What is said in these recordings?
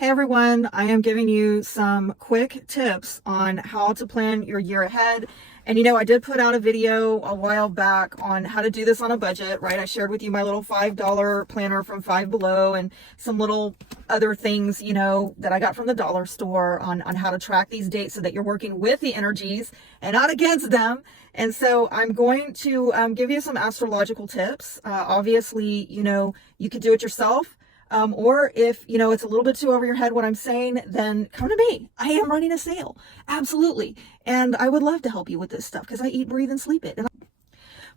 Hey everyone, I am giving you some quick tips on how to plan your year ahead. And I did put out a video a while back on how to do this on a budget, right? I shared with you my little $5 planner from Five Below and some little other things, that I got from the dollar store on how to track these dates so that you're working with the energies and not against them. And so I'm going to give you some astrological tips. Obviously, you could do it yourself. Or if, it's a little bit too over your head what I'm saying, then come to me. I am running a sale. Absolutely. And I would love to help you with this stuff because I eat, breathe, and sleep it.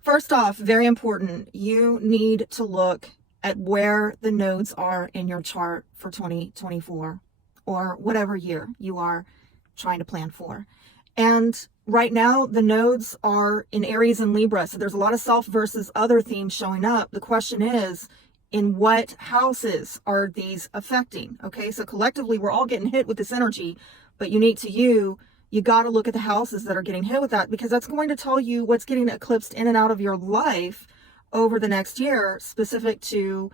First off, very important, you need to look at where the nodes are in your chart for 2024 or whatever year you are trying to plan for. And right now, the nodes are in Aries and Libra. So there's a lot of self versus other themes showing up. The question is, in what houses are these affecting? Okay, so collectively, we're all getting hit with this energy, but unique to you, you got to look at the houses that are getting hit with that because that's going to tell you what's getting eclipsed in and out of your life over the next year, specific to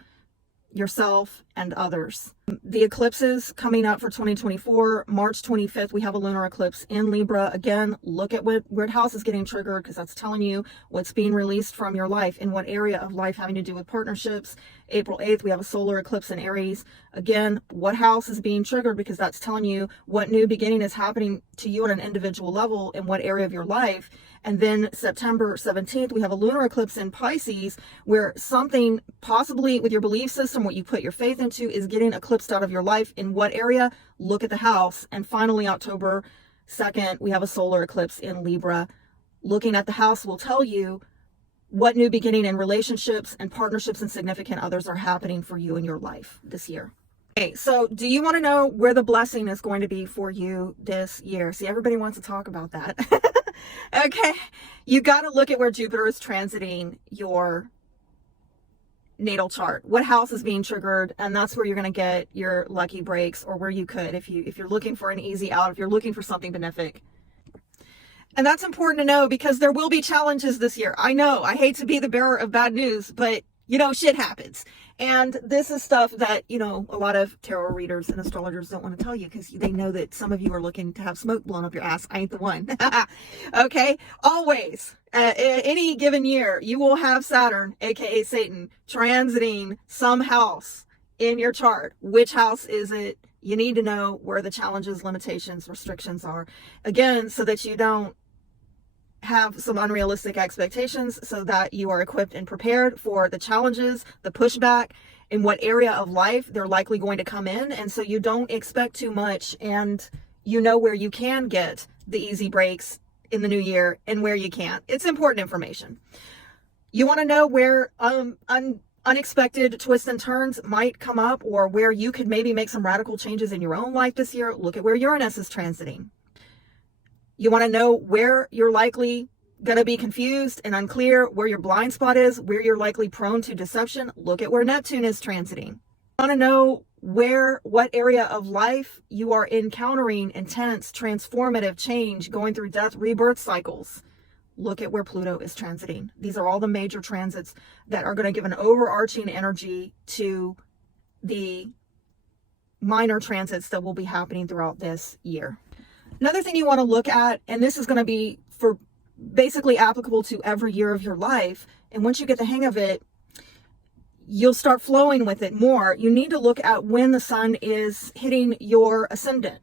yourself and others. The eclipses coming up for 2024, March 25th, we have a lunar eclipse in Libra. Again, look at what house is getting triggered because that's telling you what's being released from your life, in what area of life having to do with partnerships. April 8th, we have a solar eclipse in Aries. Again, what house is being triggered because that's telling you what new beginning is happening to you at an individual level in what area of your life. And then September 17th, we have a lunar eclipse in Pisces where something possibly with your belief system, what you put your faith into, is getting eclipsed out of your life. In what area? Look at the house. And finally, October 2nd, we have a solar eclipse in Libra. Looking at the house will tell you what new beginning in relationships and partnerships and significant others are happening for you in your life this year. Okay, so do you want to know where the blessing is going to be for you this year? See, everybody wants to talk about that. Okay, you got to look at where Jupiter is transiting your natal chart. What house is being triggered, and that's where you're going to get your lucky breaks, or where you could, if you're looking for an easy out, if you're looking for something benefic. And that's important to know because there will be challenges this year. I know, I hate to be the bearer of bad news, but shit happens. And this is stuff that, a lot of tarot readers and astrologers don't want to tell you because they know that some of you are looking to have smoke blown up your ass. I ain't the one. Okay. Always, any given year, you will have Saturn, aka Satan, transiting some house in your chart. Which house is it? You need to know where the challenges, limitations, restrictions are. Again, so that you don't have some unrealistic expectations, so that you are equipped and prepared for the challenges, the pushback, in what area of life they're likely going to come in. And so you don't expect too much, and where you can get the easy breaks in the new year and where you can't. It's important information. You want to know where unexpected twists and turns might come up, or where you could maybe make some radical changes in your own life this year. Look at where Uranus is transiting. You want to know where you're likely going to be confused and unclear, where your blind spot is, where you're likely prone to deception. Look at where Neptune is transiting. You want to know what area of life you are encountering intense, transformative change, going through death, rebirth cycles. Look at where Pluto is transiting. These are all the major transits that are going to give an overarching energy to the minor transits that will be happening throughout this year. Another thing you want to look at, and this is going to be for basically applicable to every year of your life, and once you get the hang of it, you'll start flowing with it more. You need to look at when the sun is hitting your ascendant.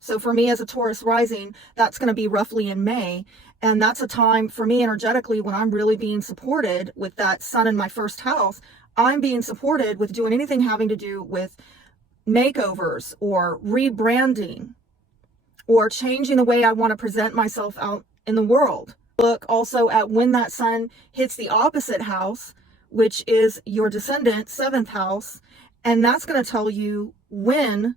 So for me as a Taurus rising, that's going to be roughly in May. And that's a time for me energetically when I'm really being supported with that sun in my first house. I'm being supported with doing anything having to do with makeovers or rebranding, or changing the way I want to present myself out in the world. Look also at when that sun hits the opposite house, which is your descendant, 7th house, and that's going to tell you when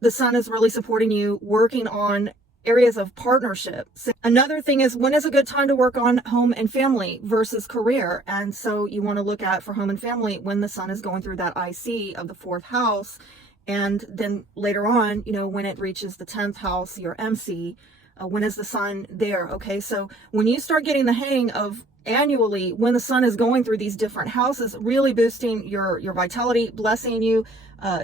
the sun is really supporting you, working on areas of partnership. Another thing is, when is a good time to work on home and family versus career? And so you want to look at, for home and family, when the sun is going through that IC of the 4th house. And then later on, when it reaches the 10th house, your MC, When is the sun there? Okay, so when you start getting the hang of annually when the sun is going through these different houses, really boosting your vitality, blessing you,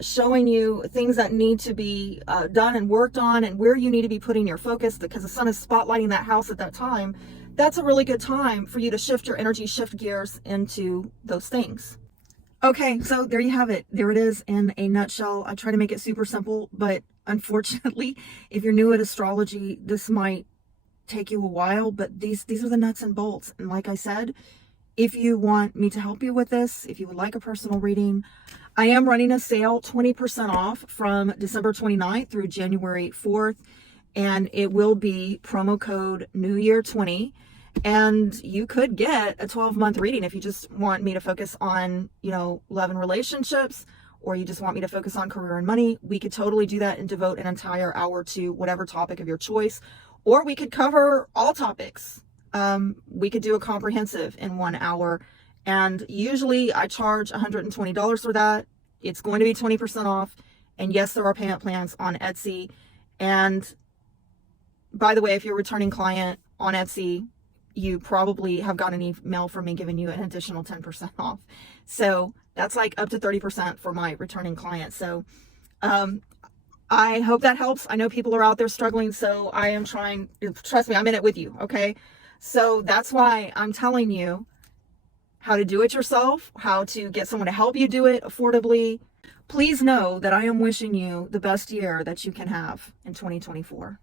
showing you things that need to be done and worked on, and where you need to be putting your focus, because the sun is spotlighting that house at that time. That's a really good time for you to shift your energy, shift gears into those things. Okay, so there you have it. There it is in a nutshell. I try to make it super simple, but unfortunately, if you're new at astrology, this might take you a while, but these are the nuts and bolts. And like I said, if you want me to help you with this, if you would like a personal reading, I am running a sale, 20% off from December 29th through January 4th, and it will be promo code New Year 20. And you could get a 12-month reading if you just want me to focus on, love and relationships, or you just want me to focus on career and money. We could totally do that and devote an entire hour to whatever topic of your choice, or we could cover all topics. We could do a comprehensive in 1 hour, and usually I charge $120 for that. It's going to be 20% off, and yes, there are payment plans on Etsy. And by the way, if you're a returning client on Etsy, you probably have got an email from me giving you an additional 10% off. So that's like up to 30% for my returning clients. So I hope that helps. I know people are out there struggling, so I am trying. Trust me, I'm in it with you, okay? So that's why I'm telling you how to do it yourself, how to get someone to help you do it affordably. Please know that I am wishing you the best year that you can have in 2024.